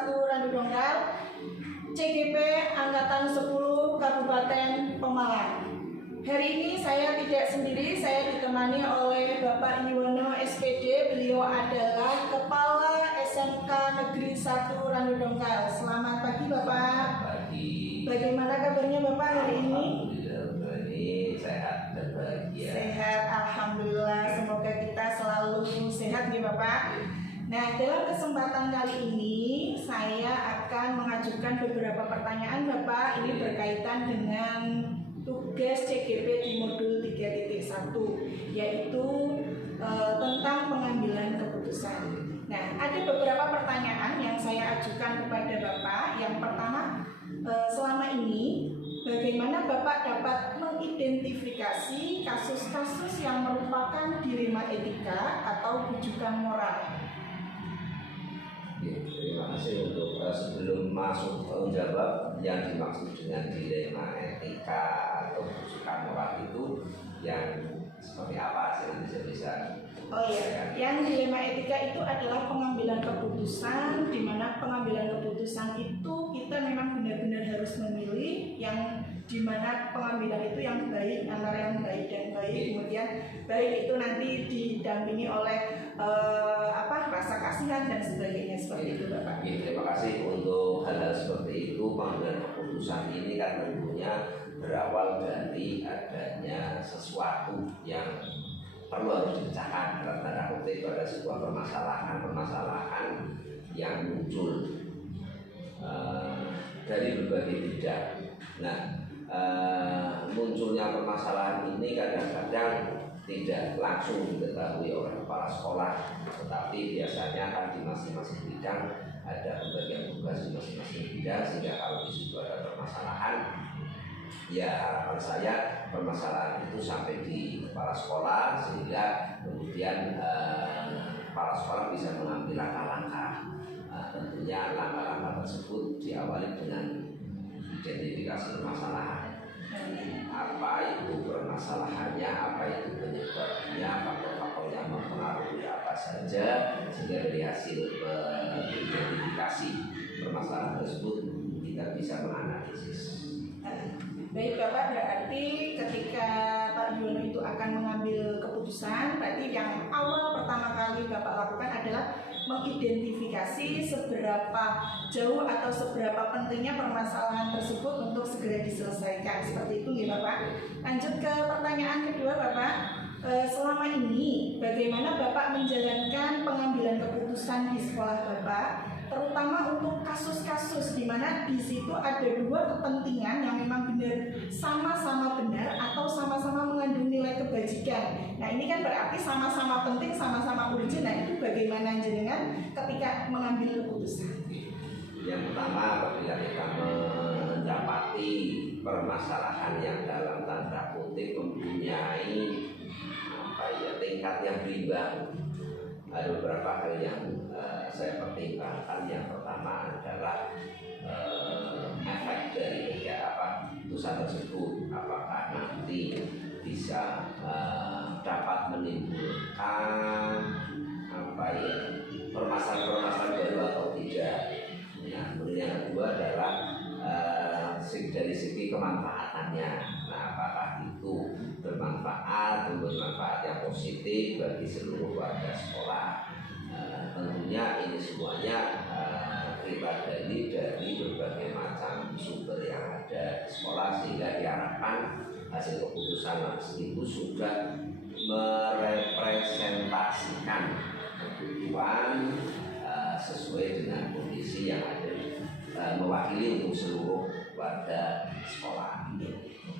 1 Randu Dongkal, CGP Angkatan 10 Kabupaten Pemalang. Hari ini saya tidak sendiri, saya ditemani oleh Bapak Yuwono SPD. Beliau adalah Kepala SMK Negeri 1 Randu Dongkal. Selamat pagi Bapak. Pagi. Bagaimana kabarnya Bapak hari ini? Alhamdulillah, ini sehat dan bahagia. Sehat, alhamdulillah. Semoga kita selalu sehat nih Bapak. Nah, dalam kesempatan kali ini saya akan mengajukan beberapa pertanyaan Bapak. Ini berkaitan dengan tugas CGP di modul 3.1, yaitu tentang pengambilan keputusan. Nah, ada beberapa pertanyaan yang saya ajukan kepada Bapak. Yang pertama, selama ini bagaimana Bapak dapat mengidentifikasi kasus-kasus yang merupakan dilema etika atau rujukan moral? Ya, terima kasih untuk sebelum masuk jawab yang dimaksud dengan dilema etika atau rujukan moral itu yang seperti apa sih, nanti saya bisa. Oh iya, yang dilema etika itu adalah pengambilan keputusan, di mana pengambilan keputusan itu kita memang benar-benar harus memilih yang di mana pengambilan itu yang baik, antara yang baik dan baik. Kemudian baik itu nanti didampingi oleh rasa kasihan dan sebagainya, seperti itu Bapak. Ya, terima kasih untuk hal-hal seperti itu. Pengambilan keputusan ini kan tentunya berawal dari adanya sesuatu yang perlu harus dipecahkan dalam tanda kutip pada sebuah permasalahan yang muncul dari berbagai bidang. Nah, munculnya permasalahan ini kadang-kadang tidak langsung diketahui oleh kepala sekolah, tetapi biasanya kan di masing-masing bidang ada pembagian tugas di masing-masing bidang, sehingga kalau di situ ada permasalahan, ya harapan saya permasalahan itu sampai di kepala sekolah, sehingga kemudian kepala sekolah bisa mengambil langkah-langkah. Tentunya langkah-langkah tersebut diawali dengan identifikasi permasalahan. Apa itu permasalahannya, apa itu penyebabnya, faktor-faktor yang mempengaruhi apa saja, sehingga dari hasil identifikasi permasalahan tersebut kita bisa menganalisis. Baik Bapak, berarti ketika Pak Yuwono itu akan mengambil keputusan, berarti yang awal pertama kali Bapak lakukan adalah mengidentifikasi seberapa jauh atau seberapa pentingnya permasalahan tersebut untuk segera diselesaikan. Seperti itu ya Bapak. Lanjut ke pertanyaan kedua Bapak. Selama ini bagaimana Bapak menjalankan pengambilan keputusan di sekolah Bapak, terutama untuk kasus-kasus di mana di situ ada dua kepentingan yang memang benar sama-sama benar atau sama-sama mengandung nilai kebajikan. Nah, ini kan berarti sama-sama penting, sama-sama urgent. Nah, itu bagaimana jenengan ketika mengambil keputusan? Yang pertama, apabila kita mendapati permasalahan yang dalam tanda kutip mempunyai tingkat yang berimbang, ada beberapa hal yang saya pertimbangkan. Yang pertama adalah efek dari putusan tersebut, apakah nanti bisa dapat menimbulkan permasalahan-permasalahan baru atau tidak. Nah, kemudian yang kedua adalah dari segi kemanfaatannya. Nah, apakah itu bermanfaat yang positif bagi seluruh warga sekolah. Tentunya ini semuanya terpelajari dari berbagai macam sumber yang ada di sekolah, sehingga diharapkan hasil keputusan itu sudah merepresentasikan kebutuhan sesuai dengan kondisi yang ada, mewakili untuk seluruh warga sekolah.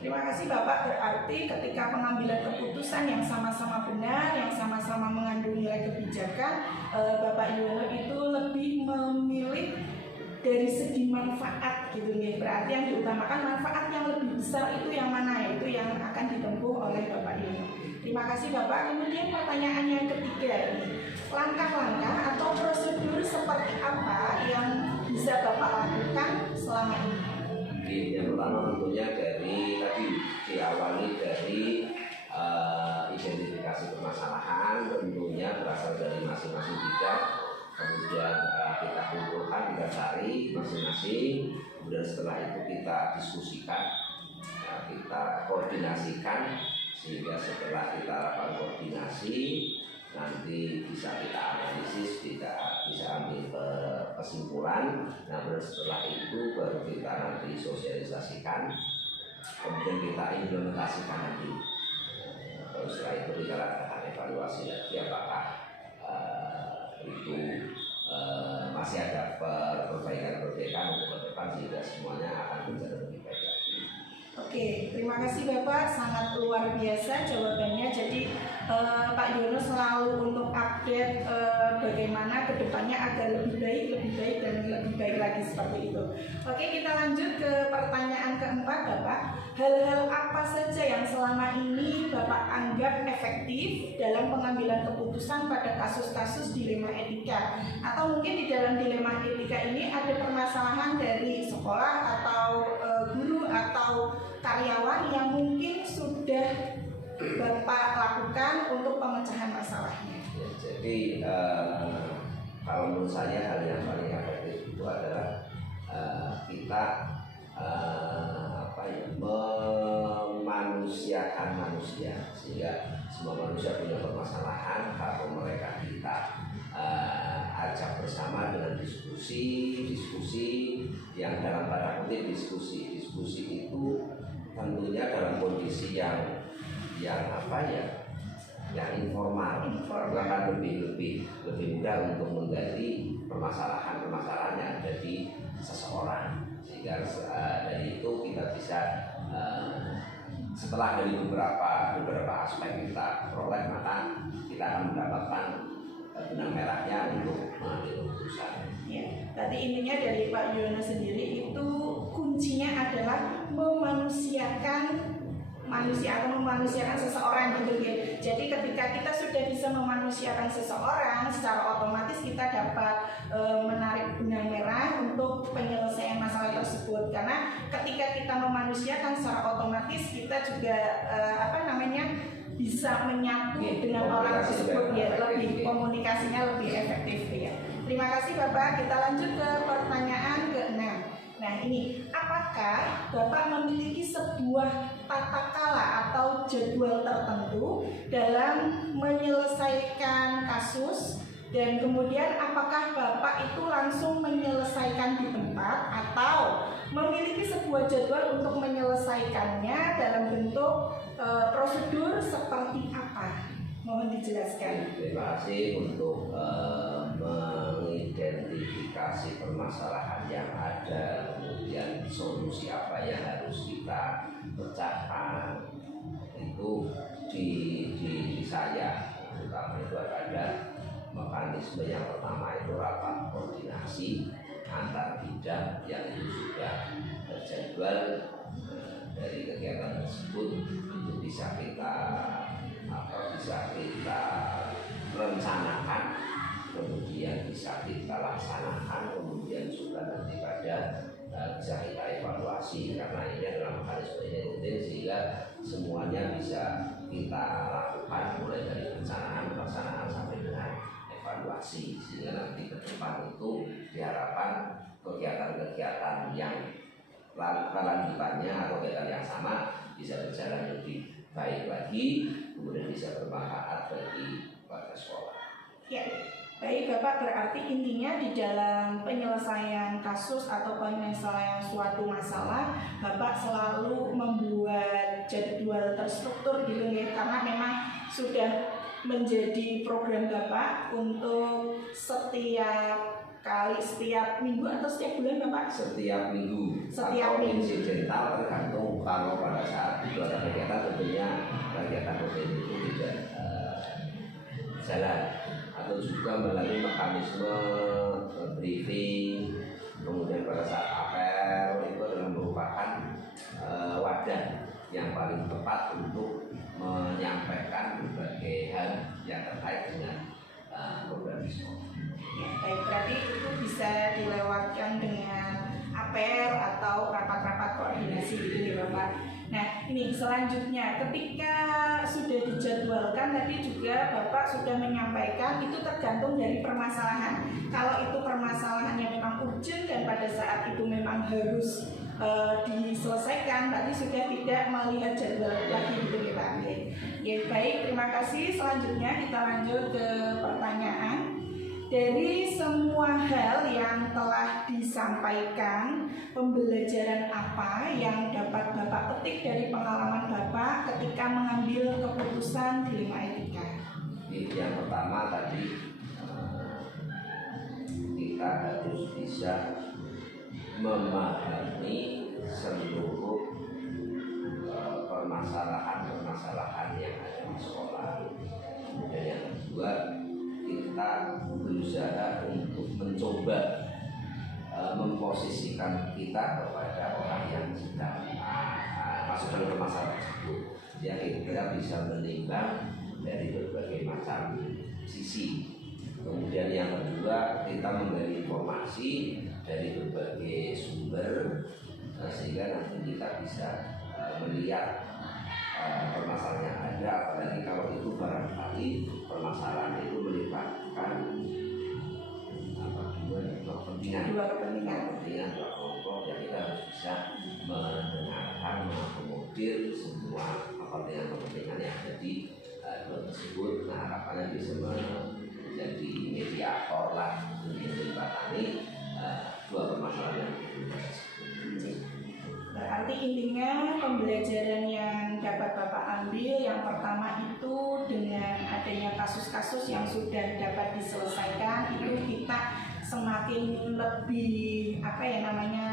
Terima kasih Bapak. Berarti ketika pengambilan keputusan yang sama-sama benar, yang sama-sama mengandung nilai kebijakan, Bapak Yuwono itu lebih memilih dari segi manfaat gitu nih. Berarti yang diutamakan manfaat yang lebih besar itu yang mana, yaitu yang akan ditempuh oleh Bapak Yuwono. Terima kasih Bapak. Kemudian pertanyaan yang ketiga, langkah-langkah atau prosedur seperti apa yang bisa Bapak lakukan selama ini? Yang pertama tentunya diawali dari identifikasi permasalahan, tentunya berasal dari masing-masing bidang. kemudian kita kumpulkan, kita cari masing-masing, kemudian setelah itu kita diskusikan, kita koordinasikan, sehingga setelah kita lakukan koordinasi nanti bisa kita analisis, kita bisa ambil kesimpulan. Nah, setelah itu baru kita nanti sosialisasikan, kemudian kita implementasikan nanti. Terus setelah itu kita lakukan evaluasi lagi apakah itu masih ada perbaikan untuk ke depan, sehingga semuanya akan menjadi lebih baik lagi. Oke, terima kasih Bapak, sangat luar biasa jawabannya. Jadi Pak Yono selalu untuk update bagaimana kedepannya agar lebih baik dan lebih baik lagi seperti itu. Oke, kita lanjut ke pertanyaan keempat Bapak. Hal-hal apa saja yang selama ini Bapak anggap efektif dalam pengambilan keputusan pada kasus-kasus dilema etika? Atau mungkin di dalam dilema etika ini ada permasalahan dari sekolah atau guru atau karyawan yang mungkin sudah Bapak lakukan untuk pemecahan masalahnya? Ya, jadi kalau menurut saya hal yang paling efektif itu adalah kita memanusiakan manusia, sehingga semua manusia punya permasalahan. Kalau mereka kita ajak bersama dengan diskusi yang dalam tanda kutip diskusi itu tentunya dalam kondisi yang informal, bahkan lebih mudah untuk menggali permasalahan yang ada di seseorang, sehingga dari itu kita bisa setelah dari beberapa aspek kita peroleh, maka kita akan mendapatkan benang merahnya untuk mengambil keputusan. Ya, tadi intinya dari Pak Yono sendiri itu kuncinya adalah memanusiakan manusia atau memanusiakan seseorang gitu ya. Jadi ketika kita sudah bisa memanusiakan seseorang, secara otomatis kita dapat menarik benang merah untuk penyelesaian masalah tersebut. Karena ketika kita memanusiakan, secara otomatis kita juga bisa menyatu dengan orang tersebut ya, lebih komunikasinya lebih efektif ya. Terima kasih Bapak. Kita lanjut ke pertanyaan ke-6. Nah ini, apakah Bapak memiliki sebuah tata kala atau jadwal tertentu dalam menyelesaikan kasus, dan kemudian apakah Bapak itu langsung menyelesaikan di tempat atau memiliki sebuah jadwal untuk menyelesaikannya dalam bentuk prosedur seperti apa? Mohon dijelaskan. Terima kasih untuk mengidentifikasi permasalahan yang ada, kemudian solusi apa yang harus kita pecahkan. Itu di saya terutama itu ada mekanisme yang pertama itu rapat koordinasi antar bidang yang itu sudah terjadwal. Dari kegiatan tersebut itu bisa kita rencanakan, kemudian bisa kita laksanakan, kemudian juga nanti bisa kita evaluasi, karena ini adalah mekanisme yang rutin, sehingga semuanya bisa kita lakukan mulai dari perencanaan, pelaksanaan sampai dengan evaluasi, sehingga nanti ke depan itu diharapkan kegiatan-kegiatan yang lanjutannya atau kegiatan yang sama bisa berjalan lebih baik lagi, kemudian bisa bermanfaat bagi warga sekolah. Ya, baik Bapak, berarti intinya di dalam penyelesaian kasus atau penyelesaian suatu masalah, Bapak selalu membuat jadwal terstruktur gitu ya, karena memang sudah menjadi program Bapak untuk setiap minggu atau setiap bulan Bapak? Setiap minggu. Setiap minggu. Insidental tergantung, kalau pada saat itu ada kegiatan, tentunya kegiatan rutin itu tidak jalan, atau juga melalui mekanisme briefing, kemudian pada saat apel itu adalah merupakan wadah yang paling tepat untuk menyampaikan berbagai hal yang terkait dengan program sekolah. Ya, baik, berarti itu bisa dilewatkan dengan apel atau rapat-rapat koordinasi gitu ya Bapak. Nah ini selanjutnya, ketika sudah sudah dijadwalkan, tadi juga Bapak sudah menyampaikan itu tergantung dari permasalahan. Kalau itu permasalahannya memang urgent dan pada saat itu memang harus diselesaikan, berarti sudah tidak melihat jadwal lagi gitu ya Pak. Ya, baik, terima kasih. Selanjutnya kita lanjut ke pertanyaan. Dari semua hal yang telah disampaikan, pembelajaran apa yang dapat Bapak petik dari pengalaman Bapak ketika mengambil keputusan dilema etika? Yang pertama tadi kita harus bisa memahami seluruh permasalahan yang ada di sekolah. Dan yang kedua, kita berusaha untuk mencoba memposisikan kita kepada orang yang sedang masuk dalam masalah tersebut. Yang kita bisa menimbang dari berbagai macam sisi. Kemudian yang kedua, kita menggali informasi dari berbagai sumber sehingga nanti kita bisa melihat permasalahan yang ada, apalagi kalau itu barangkali permasalahan itu melibatkan dua kepentingan dua kelompok, yang kita harus bisa mendengarkan, mengakomodir semua kepentingan yang ada di dua tersebut. Nah, harapannya bisa menjadi mediator lah untuk menjembatani dua permasalahan yang berarti intinya pembelajaran yang dapat Bapak ambil yang pertama itu dengan adanya kasus-kasus yang sudah dapat diselesaikan, itu kita semakin lebih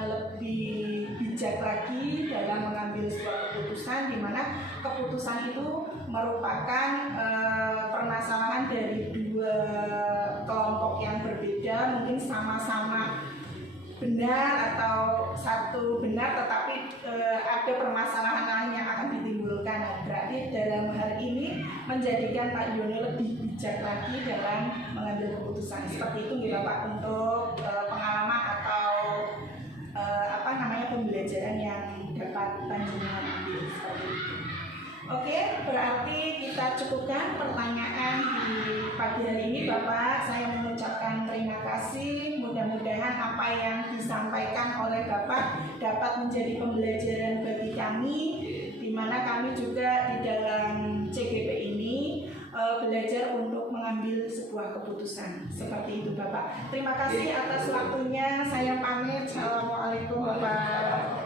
lebih bijak lagi dalam mengambil sebuah keputusan, di mana keputusan itu merupakan permasalahan dari dua kelompok yang berbeda, mungkin sama-sama benar atau satu benar tetapi ada permasalahan lain yang akan ditimbulkan. Nah, berarti dalam hal ini menjadikan Pak Yono lebih bijak lagi dalam mengambil keputusan. Seperti itu ya Pak, untuk pengalaman atau pembelajaran yang dapat panjenengan ambil seperti itu. Oke, berarti kita cukupkan pertanyaan di pagi hari ini Bapak. Saya mengucapkan terima kasih. Mudah-mudahan apa yang disampaikan oleh Bapak dapat menjadi pembelajaran bagi kami, di mana kami juga di dalam CGP ini belajar untuk mengambil sebuah keputusan. Seperti itu Bapak. Terima kasih atas waktunya. Saya pamit. Assalamualaikum Bapak.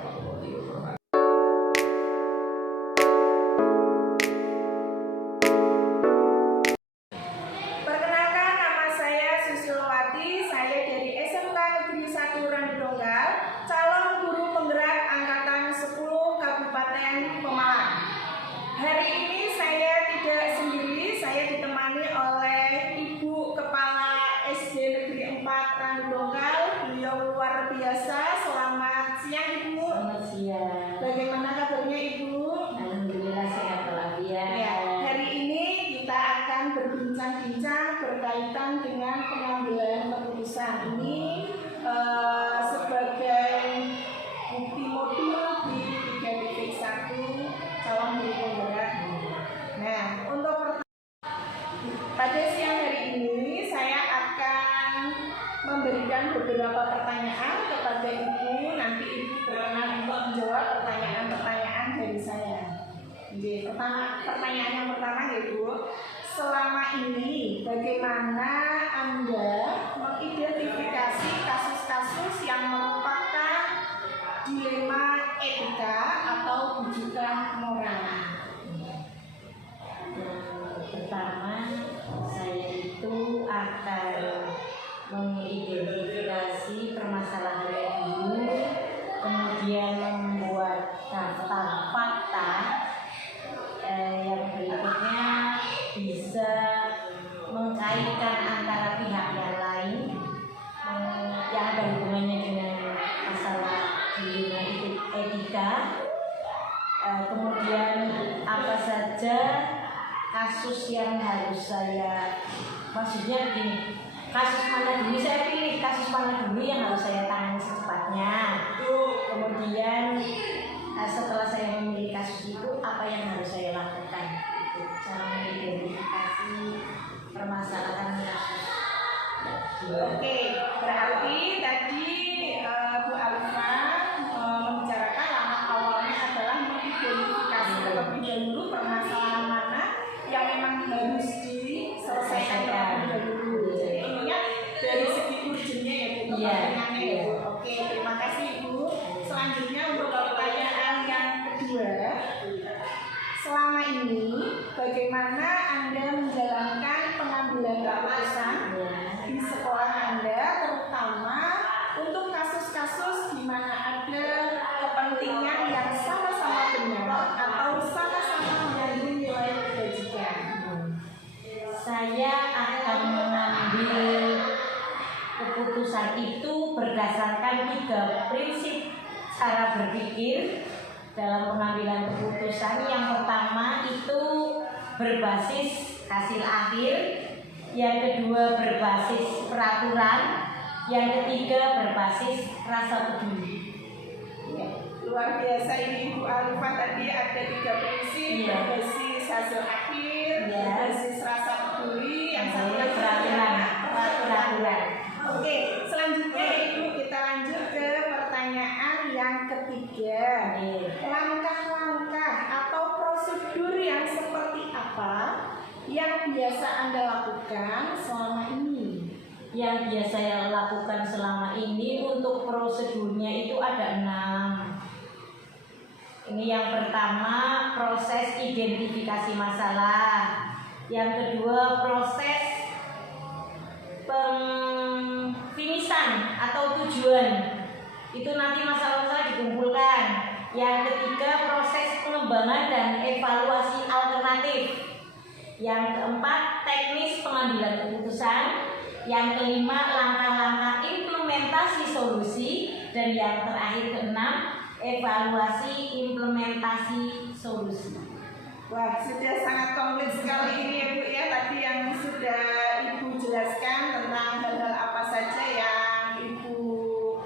Berkaitan dengan pengambilan keputusan ini sebagai bukti modul di 3.1 calon guru penggerak. Nah, untuk pada siang hari ini saya akan memberikan beberapa pertanyaan kepada Ibu. Nanti Ibu berkenan untuk menjawab pertanyaan-pertanyaan dari saya. Pertanyaan yang pertama ya Ibu. Selama ini bagaimana Anda mengidentifikasi kasus-kasus yang merupakan dilema etika atau rujukan moral? Pertama, saya itu akan mengidentifikasi permasalahannya dulu, kemudian membuat daftar fakta. Yang berikutnya bisa mengkaitkan antara pihak yang lain yang ada hubungannya dengan masalah dilema etika. Kemudian apa saja kasus yang harus saya, maksudnya gini, kasus mana dulu saya pilih, kasus mana dulu yang harus saya tangani secepatnya. Kemudian setelah saya memilih kasus itu, apa yang harus saya lakukan? Itu cara permasalahan kasus. Oke, berarti tadi Bu Alifa membicarakan langkah awalnya adalah mengidentifikasi terlebih dahulu permasalahan mana yang memang harus diselesaikan terlebih dahulu. Jadi intinya dari segi urgennya ya Bu, kepentingannya ya Bu. Oke, terima kasih Ibu. Selanjutnya untuk pertanyaan yang kedua, selama ini bagaimana Anda menjalankan pengambilan keputusan di sekolah Anda, terutama untuk kasus-kasus di mana ada kepentingan yang sama-sama benar atau sama-sama mengandung nilai kebajikan? Saya akan mengambil keputusan itu berdasarkan 3 prinsip cara berpikir dalam pengambilan keputusan. Yang pertama itu berbasis hasil akhir, yang kedua berbasis peraturan, yang ketiga berbasis rasa peduli. Ya, luar biasa ini Ibu Alifa, tadi ada 3 prinsip, berbasis hasil akhir, berbasis rasa peduli, yang satu lagi peraturan. Oke, selanjutnya Ibu kita lanjut ke pertanyaan yang ketiga. Langkah-langkah atau prosedur yang seperti apa yang biasa Anda lakukan selama ini? Yang biasa saya lakukan selama ini untuk prosedurnya itu ada 6. Ini yang pertama, proses identifikasi masalah. Yang kedua, proses pengfinisan atau tujuan. Itu nanti masalah-masalah dikumpulkan. Yang ketiga, proses pengembangan dan evaluasi alternatif. Yang keempat, teknis pengambilan keputusan. Yang kelima, langkah-langkah implementasi solusi. Dan yang terakhir keenam, evaluasi implementasi solusi. Wah, sudah sangat komplit sekali ini ya Bu ya. Tadi yang sudah Ibu jelaskan tentang hal-hal apa saja yang Ibu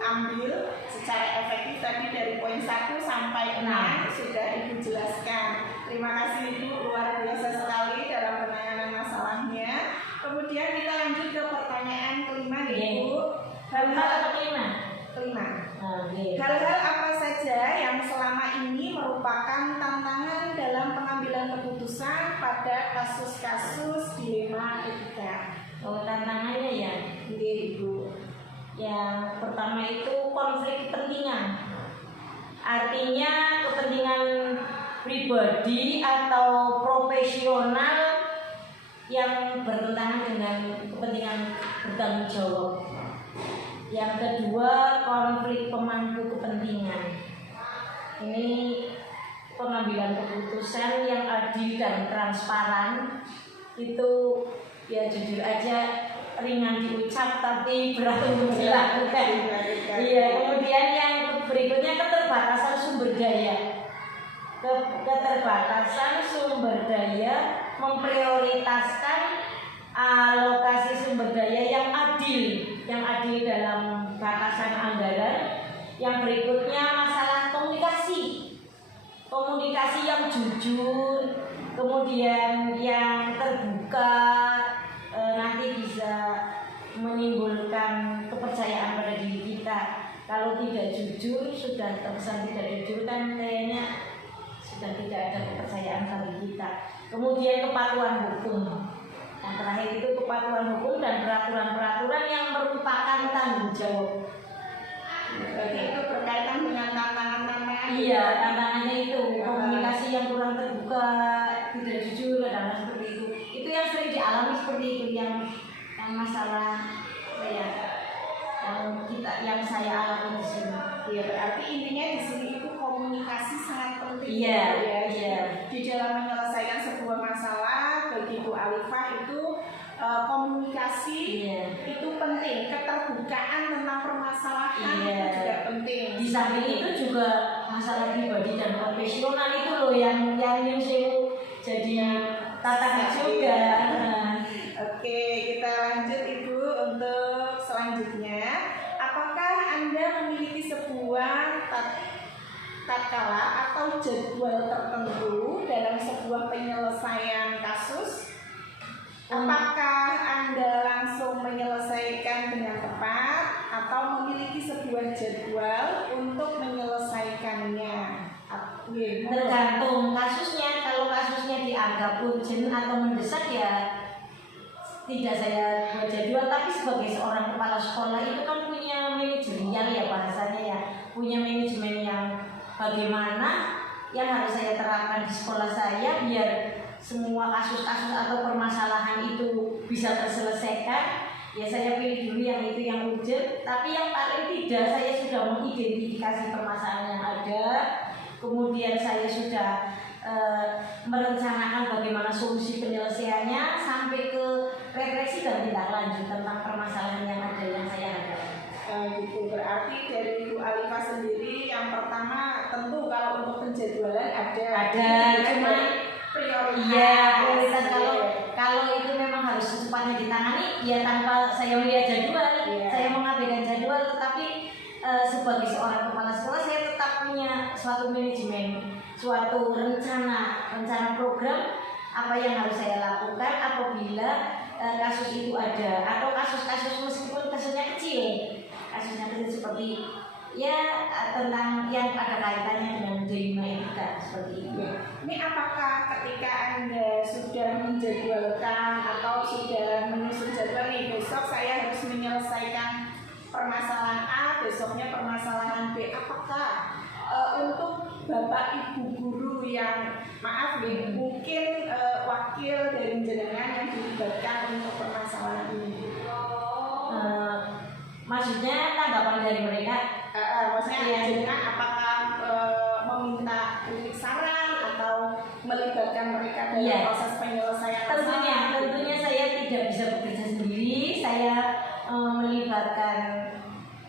ambil secara efektif tadi dari poin 1 sampai 6 sudah Ibu jelaskan. Terima kasih Ibu, luar biasa sekali dalam penanganan masalahnya. Kemudian kita lanjut ke pertanyaan kelima nih Bu. Hal-hal kelima. Hal-hal apa saja yang selama ini merupakan tantangan dalam pengambilan keputusan pada kasus-kasus dilema etika? Tantangannya ya, Ibu. yang pertama itu konflik kepentingan. Artinya kepentingan pribadi atau profesional yang bertentangan dengan kepentingan bertanggung jawab. Yang kedua, konflik pemangku kepentingan. Ini pengambilan keputusan yang adil dan transparan. Itu ya jujur aja ringan diucap tapi berat untuk dilakukan. Iya, kemudian yang berikutnya keterbatasan sumber daya. Keterbatasan sumber daya memprioritaskan alokasi sumber daya yang adil dalam batasan anggaran. Yang berikutnya masalah komunikasi yang jujur, kemudian yang terbuka, nanti bisa menimbulkan kepercayaan pada diri kita. Kalau tidak jujur, sudah terkesan tidak jujur kan kayaknya sudah tidak ada kepercayaan pada kita. Kemudian kepatuhan hukum. Yang terakhir itu kepatuhan hukum dan peraturan-peraturan yang merupakan tanggung jawab. Berarti itu berkaitan dengan tantangan-tantangan. Iya, tantangannya itu komunikasi yang kurang terbuka, tidak jujur, dan seperti itu. Itu yang sering dialami seperti itu, yang masalah yang saya alami di sini. Ya, berarti intinya di sini itu komunikasi sangat penting. Iya. Di dalam menyelesaikan sebuah masalah bagi Bu Alifa itu komunikasi itu penting, keterbukaan tentang permasalahan itu juga penting. Di samping itu juga masalah pribadi dan profesional itu loh yang jadi tantangan juga. Oke, kita lanjut Ibu untuk selanjutnya. Apakah Anda memiliki sebuah tatkala atau jadwal tertentu dalam sebuah penyelesaian kasus? Apakah memiliki sebuah jadwal untuk menyelesaikannya. Tergantung kasusnya. Kalau kasusnya dianggap urgent atau mendesak ya tidak saya buat jadwal, tapi sebagai seorang kepala sekolah itu kan punya manajerial ya bahasanya ya, punya manajemen yang bagaimana yang harus saya terapkan di sekolah saya biar semua kasus-kasus atau permasalahan itu bisa terselesaikan. Ya saya pilih dulu yang itu yang urgent, tapi yang paling tidak saya sudah mengidentifikasi permasalahan yang ada, kemudian saya sudah merencanakan bagaimana solusi penyelesaiannya sampai ke refleksi dan tindak lanjut tentang permasalahan yang ada yang saya hadapi. Gitu. Berarti dari Bu Alifah sendiri yang pertama tentu kalau untuk penjadwalan ada cuma prioritas. Iya, prioritas kalau itu memang harus secepatnya ditangani ya tanpa saya melihat jadwal. Saya mengabaikan jadwal, tetapi sebagai seorang kepala sekolah saya tetap punya suatu manajemen, suatu rencana program apa yang harus saya lakukan apabila kasus itu ada, atau kasus-kasus meskipun kasusnya kecil seperti ya tentang yang ada kaitannya dengan dilema etika seperti itu. Ini apakah ketika Anda sudah menjadwalkan atau sudah menyusun jadwal nih, besok saya harus menyelesaikan permasalahan A, besoknya permasalahan B, apakah untuk Bapak Ibu guru yang maaf nih, mungkin wakil dari jenengan yang dilibatkan untuk permasalahan ini? Maksudnya tanggapan dari mereka? Maksudnya jenengan apakah meminta kritik saran atau melibatkan mereka dalam proses penyelesaian? Tentunya saya tidak bisa bekerja sendiri. Saya melibatkan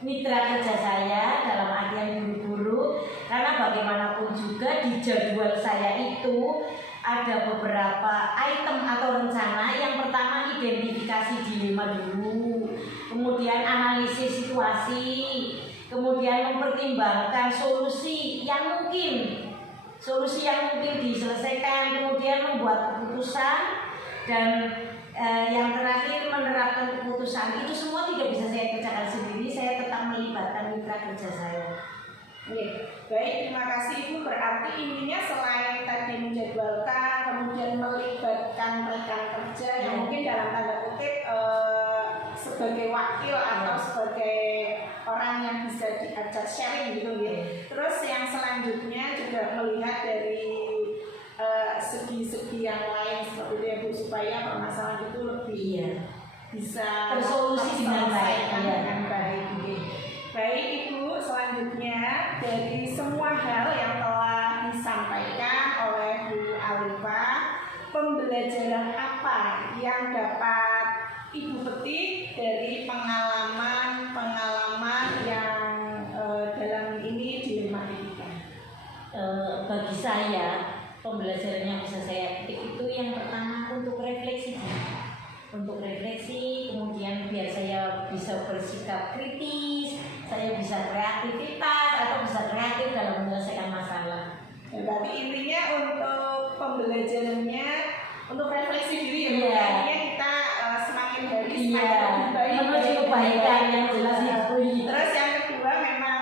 mitra kerja saya dalam artian guru-guru, karena bagaimanapun juga di jadwal saya itu ada beberapa item atau rencana. Yang pertama identifikasi dilema dulu, kemudian analisis situasi, kemudian mempertimbangkan solusi yang mungkin diselesaikan, kemudian membuat keputusan, dan yang terakhir menerapkan keputusan. Itu semua tidak bisa saya kerjakan sendiri, saya tetap melibatkan mitra kerja saya. Baik, terima kasih Ibu. Berarti intinya selain tadi menjadwalkan, kemudian melibatkan rekan kerja yang mungkin dalam tanda kutip sebagai wakil atau sebagai orang yang bisa diajak sharing gitu ya. Terus yang selanjutnya juga melihat dari segi-segi yang lain seperti itu ya Bu, supaya permasalahan itu lebih bisa tersolusi dengan baik. Baik Ibu, selanjutnya dari semua hal yang telah disampaikan oleh Bu Alifah, pembelajaran apa yang dapat Ibu petik dari pengalaman yang dalam ini dilema etika? Bagi saya pembelajaran yang bisa saya petik itu yang pertama untuk refleksi, kemudian biar saya bisa bersikap kritis, saya bisa kreativitas atau bisa kreatif dalam menyelesaikan masalah. Berarti intinya untuk pembelajarannya untuk refleksi diri ya, intinya kita semakin hari semakin baik menuju kebaikan yang jelas itu. Terus yang kedua memang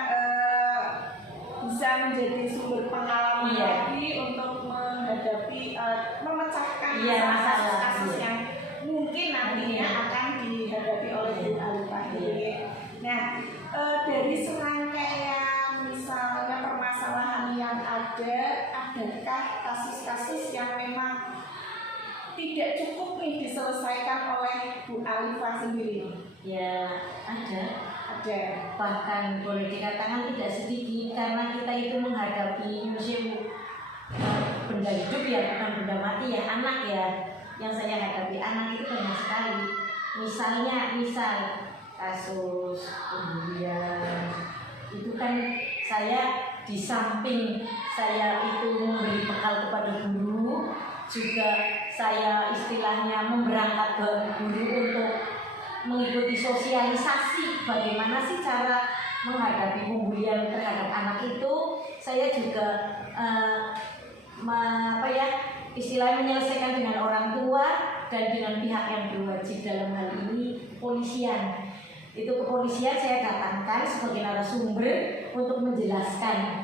bisa menjadi sumber pengalaman lagi untuk menghadapi memecahkan kasus-kasus yang mungkin nantinya akan dihadapi oleh Bu Alifah. Nah, dari serangkaian misalnya permasalahan yang adakah kasus-kasus yang memang tidak cukup nih diselesaikan oleh Bu Alifah sendiri? Ya, ada. Bahkan boleh dikatakan tidak sedikit, karena kita itu menghadapi museum benda hidup ya, bukan benda mati ya, anak ya. Yang saya hadapi anak itu banyak sekali. Misal kasus pembulian itu kan saya di samping saya itu memberi bekal kepada guru, juga saya istilahnya memberangkat guru untuk mengikuti sosialisasi bagaimana sih cara menghadapi pembulian terhadap anak itu. Saya juga istilahnya menyelesaikan dengan orang tua dan dengan pihak yang berwajib, dalam hal ini kepolisian. itu kepolisian saya datangkan sebagai narasumber untuk menjelaskan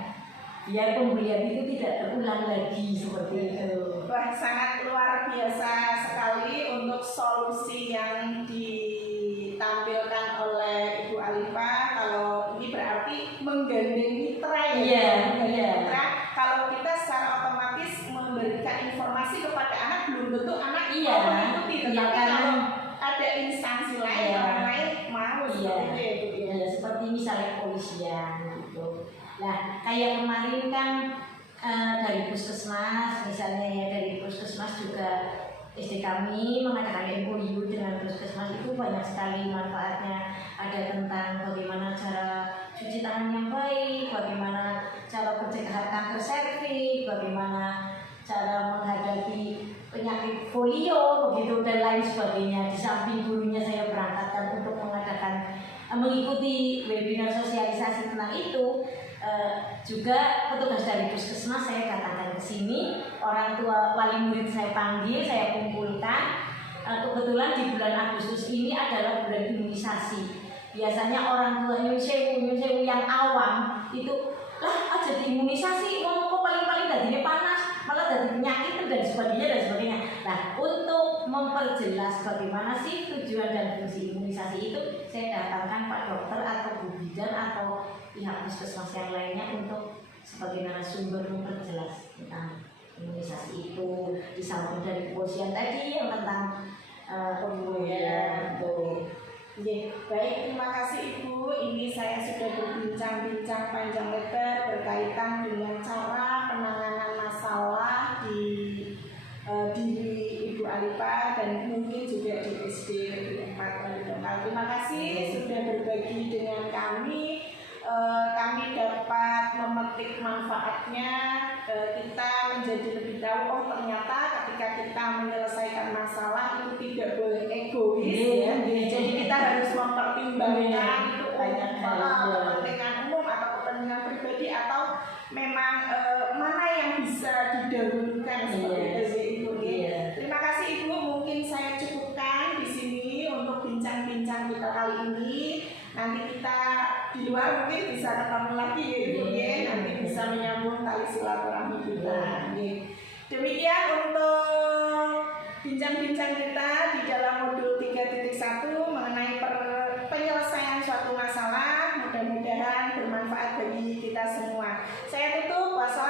biar pemberian itu tidak terulang lagi seperti itu. Wah, sangat luar biasa sekali untuk solusi yang ditampilkan oleh Ibu Alifa. Kalau ini berarti menggandeng mitra ya. Iya, Menggandeng iya. mitra. Kalau kita secara otomatis memberikan informasi kepada anak, belum tentu anak Iya, mengikuti. iya, Tetapi karena- kalau ada instansi lain, Iya. orang lain mau Iya, seperti itu ya. ya, seperti misalnya kepolisian gitu. Nah, kayak kemarin kan dari puskesmas, misalnya ya dari puskesmas juga SD kami mengadakan MOU dengan puskesmas itu banyak sekali manfaatnya. Ada tentang bagaimana cara cuci tangan yang baik, bagaimana cara pencegahan kanker serviks, bagaimana cara menghadapi penyakit polio begitu dan lain sebagainya. Di samping gurunya saya berangkatkan untuk mengikuti webinar sosialisasi tentang itu. Juga petugas dari puskesmas saya datangkan ke sini, orang tua wali murid saya panggil, saya kumpulkan. Kebetulan di bulan Agustus ini adalah bulan imunisasi. Biasanya orang tua nyusewu yang awam itu lah aja diimunisasi, kok paling-paling tadinya panas, malah dari penyakit dan sebagainya. Nah, untuk memperjelas bagaimana sih tujuan dan fungsi imunisasi itu, saya datangkan Pak Dokter atau Bu Bidan atau pihak puskesmas yang lainnya untuk sebagai narasumber memperjelas tentang imunisasi itu. Di samping dari kepolisian tadi yang tentang pemberian itu. Oke, baik, terima kasih Ibu. Ini saya sudah berbincang-bincang panjang lebar berkaitan dengan cara penanganan masalah di diri Ibu Alifa dan mungkin juga di SD Negeri 4 Walidongkal. Terima kasih sudah berbagi dengan kami. Kami dapat memetik manfaatnya. Kita menjadi lebih tahu, oh ternyata ketika kita menyelesaikan masalah itu tidak boleh egois ya. Jadi kita harus mempertimbangkan itu kepentingan umum atau kepentingan pribadi atau memang mana yang bisa didahulukan seperti itu. Terima kasih Ibu, mungkin saya cukupkan di sini untuk bincang-bincang kita kali ini. Nanti kita di luar mungkin bisa ketemu lagi ya Ibu ya, nanti bisa menyambung tali silaturahmi kita. Demikian untuk bincang-bincang kita di dalam modul 3.1 mengenai penyelesaian suatu masalah. Mudah-mudahan bermanfaat bagi kita semua. Saya tutup. Wassalamualaikum